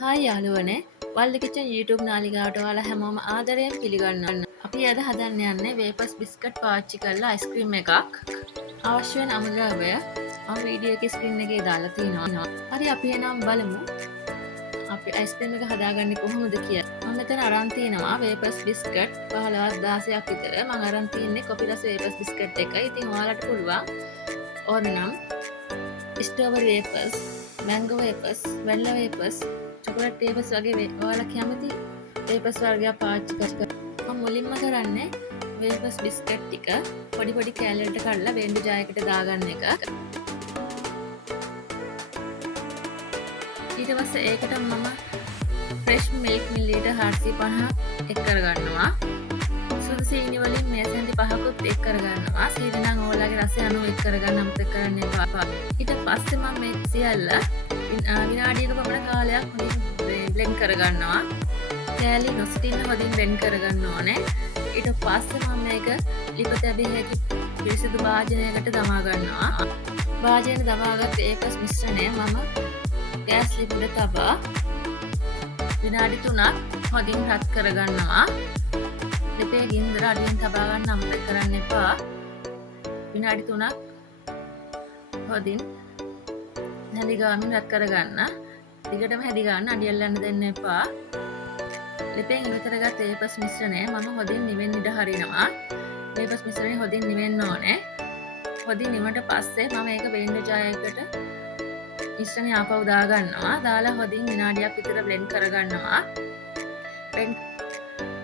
Hi යාළුවනේ වල්ලි kitchen YouTube නාලිකාවට ඔයාලා හැමෝම ආදරයෙන් පිළිගන්නවා. අපි අද හදන්න යන්නේ වේපස් බිස්කට් පාවිච්චි කරලා අයිස්ක්‍රීම් එකක්. අවශ්‍ය වෙන අමුද්‍රව්‍ය මම වීඩියෝ එකේ ස්ක්‍රීන් එකේ දාලා තියෙනවා. හරි අපි එනම් බලමු අපි අයිස්ක්‍රීම් එක හදාගන්නේ කොහොමද කියලා. මම මෙතන අරන් තිනවා වේපස් බිස්කට් 15ක් 16ක් විතර. මම අරන් තින්නේ කොපි රස වේපස් බිස්කට් එකයි. ඉතින් ඔයාලට පුළුවන් ඕනනම් ස්ට්‍රෝබරි වේපස්, මැංගෝ වේපස්, වැනිලා වේපස්, චොකලට් වේපස් වගේ ඔයාලා කැමති වේපස් වර්ගයක් පාවිච්චි කරලා මම මුලින්ම කරන්නේ වේපස් බිස්කට් ටික පොඩි පොඩි කෑල්ලකට කඩලා වෙන්ඩි ජායකට දාගන්න එක. ඊට පස්සේ ඒකට මම ෆ්‍රෙෂ් මිල්ක් මිලිලීටර් 450 එක් කරගන්නවා. සුදු සීනි වලින් මේ සෙන්ති 5කුත් එක් කරගන්නවා. සීනි නම් ඕලාගේ රසය අනුව එක් කරගන්න අමතක කරන්න එපා. ඊට පස්සේ මම මේ සියල්ල විනාඩියක පමණ කාලයක් හොඳින් බ්ලෙන්ඩ් කරගන්නවා. කෑලි නොසිටින්න හොඳින් බ්ලෙන්ඩ් කරගන්න ඕනේ. ඊට පස්සේ මම මේක ලිප තැබිය හැකි පිරිසිදු භාජනයකට දමා ගන්නවා. භාජනයට දමාගත් ඒකස් මිශ්‍රණය මම ගෑස් ලිපෙට තබා විනාඩි 3ක් හොඳින් රත් කරගන්නවා. ලිපේ ගින්දර අඩියෙන් තබා ගන්න අමතක කරන්න එපා. විනාඩි 3ක් හොඳින් හැදි ගාමින් රත් කරගන්න. දිගටම හැදි ගන්න අඩිය යල්ලන්න දෙන්න එපා. ලිපෙන් ඉවතර ගත් වේපස් මිශ්‍රණය මම හොඳින් නිවෙන්න ඉඩ හරිනවා. වේපස් මිශ්‍රණය හොඳින් නිවෙන්න ඕනේ. හොඳින් නිවට පස්සේ මම ඒක වෙන්ඩි ජායකට මිශ්‍රණය ආපහු දා ගන්නවා. දාලා හොඳින් විනාඩියක් විතර බ්ලෙන්ඩ් කරගන්නවා.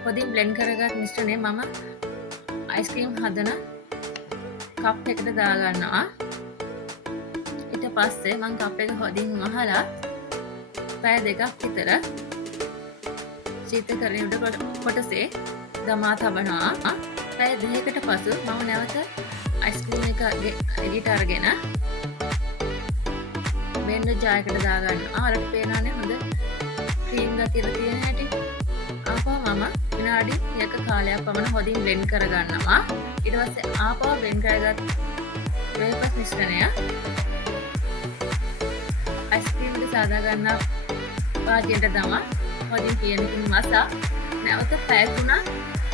හොඳින් බ්ලෙන්ඩ් කරගත් මිශ්‍රණය මම අයිස්ක්‍රීම් හදන කප් එකට දා ගන්නවා. ඊට පස්සේ මම කප් එක හොඳින් වහලා පැය 2ක් විතර ශීතකරණය උඩ කොටසේ දමා තබනවා. පැය 2කට පසු මම නැවත අයිස්ක්‍රීම් එක එළියට අරගෙන වෙන්ඩි ජායකට දා ගන්නවා. අරට පේනවනේ හොඳ ක්‍රීම් ගතිය තියෙන හැටි. ආපහු මම විනාඩි 2ක කාලයක් පමණ හොඳින් බ්ලෙන්ඩ් කරගන්නවා. ඊට පස්සේ ආපහු බ්ලෙන්ඩ් කරගත් වේපස් මිශ්‍රණය අයිස්ක්‍රීම් එක සාදා ගන්න වාජයට දමා හොඳින් පියනකින් මසා නැවත පැය 3ක්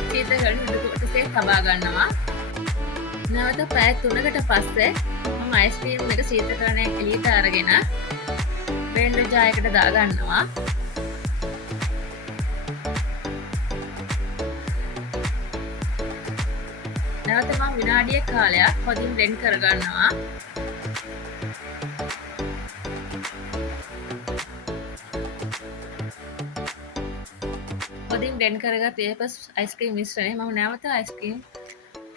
ශීතකරණය උඩ කොටසේ තබා ගන්නවා. නැවත පැය 3කට පස්සේ මම අයිස්ක්‍රීම් එක ශීතකරණය එළියට අරගෙන වෙන්ඩි ජායකට දා ගන්නවා. නැවත මම විනාඩියක් කාලයක් හොඳින් බ්ලෙන්ඩ් කරගන්නවා. හොඳින් බ්ලෙන්ඩ් කරගත් වේපස් අයිස්ක්‍රීම් මිශ්‍රණය මම නැවත අයිස්ක්‍රීම්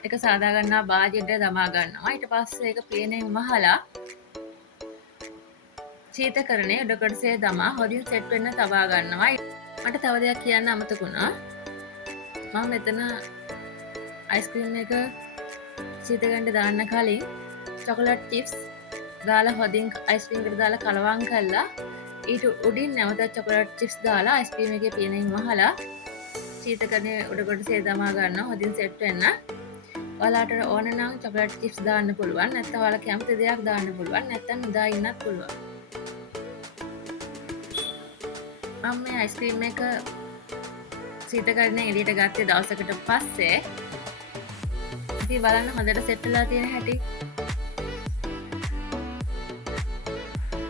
එක සාදා ගන්නා භාජනයට දමා ගන්නවා. ඊට පස්සේ ඒක පියනෙන් වහලා ශීතකරණය උඩ කොටසේ දමා හොඳින් සෙට් වෙන්න තබා ගන්නවා. මට තව දෙයක් කියන්න අමතක වුණා. මම මෙතන අයිස්ක්‍රීම් එක ශීතකරණයට දාන්න කලින් චොකලට් චිප්ස් දාලා හොඳින් අයිස්ක්‍රීම් එකට දාලා කලවම් කරලා ඊට උඩින් නැවත චොකලට් චිප්ස් දාලා අයිස්ක්‍රීම් එකේ පියනෙන් වහලා ශීතකරණය උඩ කොටසේ දමා ගන්නවා හොඳින් සෙට් වෙන්න. ඔයාලට ඕන නම් චොකලට් චිප්ස් දාන්න පුළුවන්. නැත්නම් ඔයාලා කැමති දෙයක් දාන්න පුළුවන්. නැත්නම් නොදා ඉන්නත් පුළුවන්. මම මේ අයිස්ක්‍රීම් එක ශීතකරණය එළියට ගත්තේ දවසකට පස්සේ. ඉතින් බලන්න හොඳට සෙට් වෙලා තියෙන හැටි.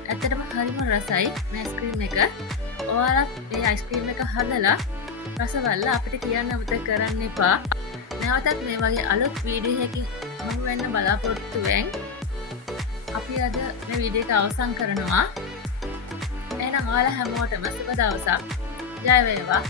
ඇත්තටම හරිම රසයි මේ අයිස්ක්‍රීම් එක. ඔයාලත් මේ අයිස්ක්‍රීම් එක හදලා රස බලලා අපිට කියන්න අමතක කරන්න එපා. නැවතත් මේ වගේ අලුත් වීඩියෝ එකකින් හමු වෙන්න බලාපොරොත්තු වෙන්. අපි අද මේ වීඩියෝ එක අවසන් කරනවා. එහෙනම් ඔයාලා හැමෝටම සුබ දවසක්. ජය වේවා.